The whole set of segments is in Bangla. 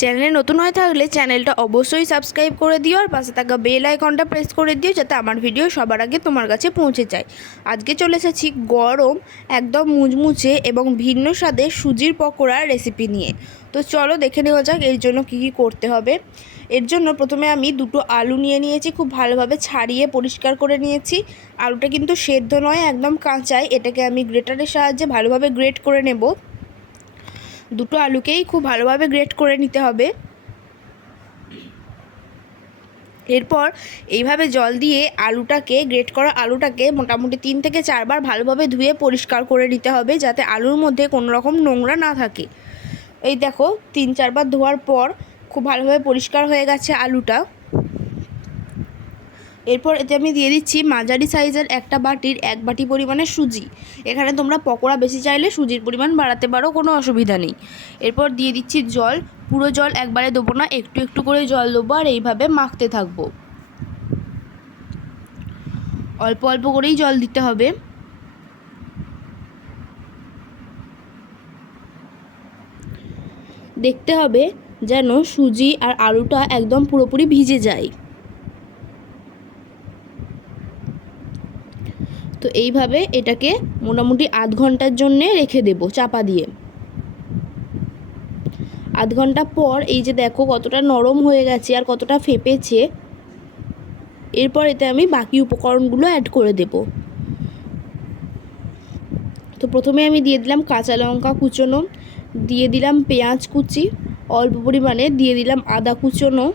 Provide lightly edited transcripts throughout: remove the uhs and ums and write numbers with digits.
চ্যানেলে নতুন হয়ে থাকলে চ্যানেলটা অবশ্যই সাবস্ক্রাইব করে দিও আর পাশে থাকা বেল আইকনটা প্রেস করে দিও যাতে আমার ভিডিও সবার আগে তোমার কাছে পৌঁছে যায়। আজকে চলে এসেছি গরম একদম মুচমুচে এবং ভিন্ন স্বাদের সুজির পকোড়ার রেসিপি নিয়ে। তো চলো দেখে নেওয়া যাক এর জন্য কী কী করতে হবে। এর জন্য প্রথমে আমি দুটো আলু নিয়ে নিয়েছি, খুব ভালোভাবে ছাড়িয়ে পরিষ্কার করে নিয়েছি। আলুটা কিন্তু সেদ্ধ নয়, একদম কাঁচাই। এটাকে আমি গ্রেটারের সাহায্যে ভালোভাবে গ্রেট করে নেব। দুটো আলুকেই খুব ভালোভাবে গ্রেট করে নিতে হবে। এরপর এইভাবে জল দিয়ে গ্রেট করা আলুটাকে মোটামুটি 3 থেকে 4 বার ভালোভাবে ধুয়ে পরিষ্কার করে নিতে হবে, যাতে আলুর মধ্যে কোনো রকম নোংরা না থাকে। এই দেখো 3-4 বার ধোয়ার পর খুব ভালোভাবে পরিষ্কার হয়ে গেছে আলুটা। এরপর এতে আমি দিয়ে দিচ্ছি মাঝারি সাইজের একটা বাটির 1 বাটি পরিমাণে সুজি। এখানে তোমরা পকোড়া বেশি চাইলে সুজির পরিমাণ বাড়াতে পারো, কোনো অসুবিধা নেই। এরপর দিয়ে দিচ্ছি জল। পুরো জল একবারে দেবো না, একটু একটু করে জল দেবো আর এইভাবে মাখতে থাকবো। অল্প অল্প করেই জল দিতে হবে। দেখতে হবে যেন সুজি আর আলুটা একদম পুরোপুরি ভিজে যায়। তো এইভাবে এটাকে মোটামুটি আধ ঘন্টার জন্যে রেখে দেব চাপা দিয়ে। আধ ঘন্টা পর এই যে দেখো কতটা নরম হয়ে গেছে আর কতটা ফেপেছে। এরপর এতে আমি বাকি উপকরণগুলো অ্যাড করে দেব। তো প্রথমে আমি দিয়ে দিলাম কাঁচা লঙ্কা কুচোনো, দিয়ে দিলাম পেঁয়াজ কুচি, অল্প পরিমাণে দিয়ে দিলাম আদা কুচোনো।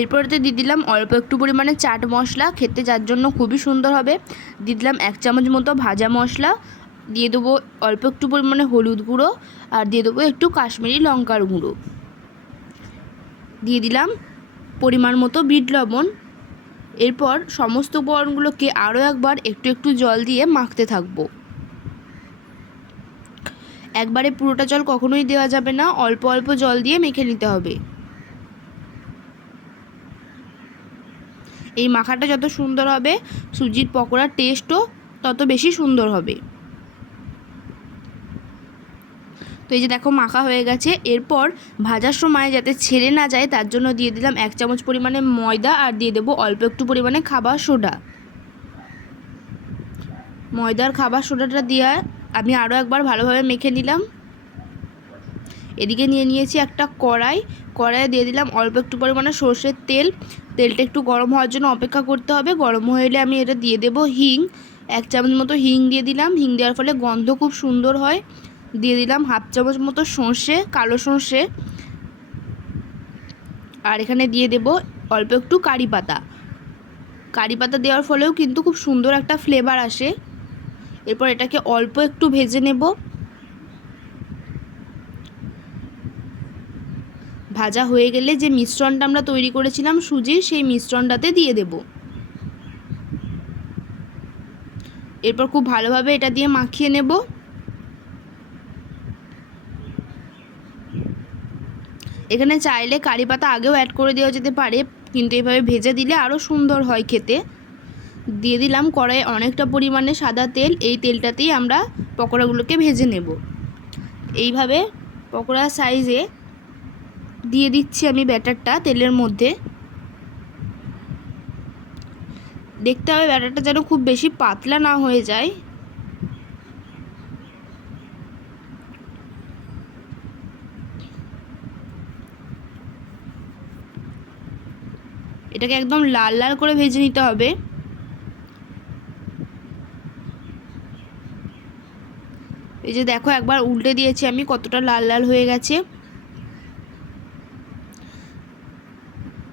এরপরেতে দিয়ে দিলাম অল্প একটু পরিমাণে চাট মশলা, খেতে যার জন্য খুবই সুন্দর হবে। দিয়ে দিলাম 1 চামচ মতো ভাজা মশলা, দিয়ে দেবো অল্প একটু পরিমাণে হলুদ গুঁড়ো আর দিয়ে দেবো একটু কাশ্মীরি লঙ্কার গুঁড়ো। দিয়ে দিলাম পরিমাণ মতো বিট লবণ। এরপর সমস্ত উপকরণগুলোকে আরও একবার একটু একটু জল দিয়ে মাখতে থাকবো। একবারে পুরোটা জল কখনোই দেওয়া যাবে না, অল্প অল্প জল দিয়ে মেখে নিতে হবে। এই মাখাটা যত সুন্দর হবে সুজির পকোড়ার টেস্টও তত বেশি সুন্দর হবে। তো এই যে দেখো মাখা হয়ে গেছে। এরপর ভাজার সময় যাতে ছেড়ে না যায় তার জন্য দিয়ে দিলাম 1 চামচ পরিমাণে ময়দা আর দিয়ে দেবো অল্প একটু পরিমাণে খাবার সোডা। ময়দার খাবার সোডাটা দিয়ে আমি আরও একবার ভালোভাবে মেখে নিলাম। এদিকে নিয়ে নিয়েছি একটা কড়াইয়ে দিয়ে দিলাম অল্প একটু পরিমাণে সর্ষের তেল। তেলটা একটু গরম হওয়ার জন্য অপেক্ষা করতে হবে। গরম হয়ে এলে আমি এটা দিয়ে দেবো হিং। 1 চামচ মতো হিং দিয়ে দিলাম। হিং দেওয়ার ফলে গন্ধ খুব সুন্দর হয়। দিয়ে দিলাম 1/2 চামচ মতো সর্ষে, কালো সর্ষে। আর এখানে দিয়ে দেব অল্প একটু কারি পাতা। কারি পাতা দেওয়ার ফলেও কিন্তু খুব সুন্দর একটা ফ্লেভার আসে। এরপর এটাকে অল্প একটু ভেজে নেব। ভাজা হয়ে গেলে যে মিশ্রণটা আমরা তৈরি করেছিলাম সুজির, সেই মিশ্রণটাতে দিয়ে দেব। এরপর খুব ভালোভাবে এটা দিয়ে মাখিয়ে নেব। এখানে চাইলে কারি পাতা আগেও অ্যাড করে দেওয়া যেতে পারে, কিন্তু এভাবে ভেজে দিলে আরও সুন্দর হয় খেতে। দিয়ে দিলাম কড়াইয়ে অনেকটা পরিমাণে সাদা তেল। এই তেলটাতেই আমরা পকোড়াগুলোকে ভেজে নেব। এইভাবে পকোড়া সাইজে দিয়ে দিচ্ছি আমি ব্যাটারটা তেলের মধ্যে। দেখতে হবে ব্যাটারটা যেন খুব বেশি পাতলা না হয়ে যায়। এটাকে একদম লাল লাল করে ভেজে নিতে হবে। এই যে দেখো একবার উল্টে দিয়েছি আমি, কতটা লাল লাল হয়ে গেছে।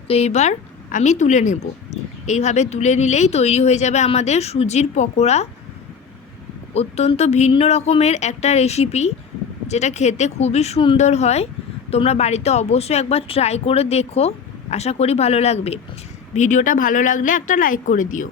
তো এইবার আমি তুলে নেব। এইভাবে তুলে নিলেই তৈরি হয়ে যাবে আমাদের সুজির পকোড়া। অত্যন্ত ভিন্ন রকমের একটা রেসিপি, যেটা খেতে খুবই সুন্দর হয়। তোমরা বাড়িতে অবশ্যই একবার ট্রাই করে দেখো, আশা করি ভালো লাগবে। ভিডিওটা ভালো লাগলে একটা লাইক করে দিও।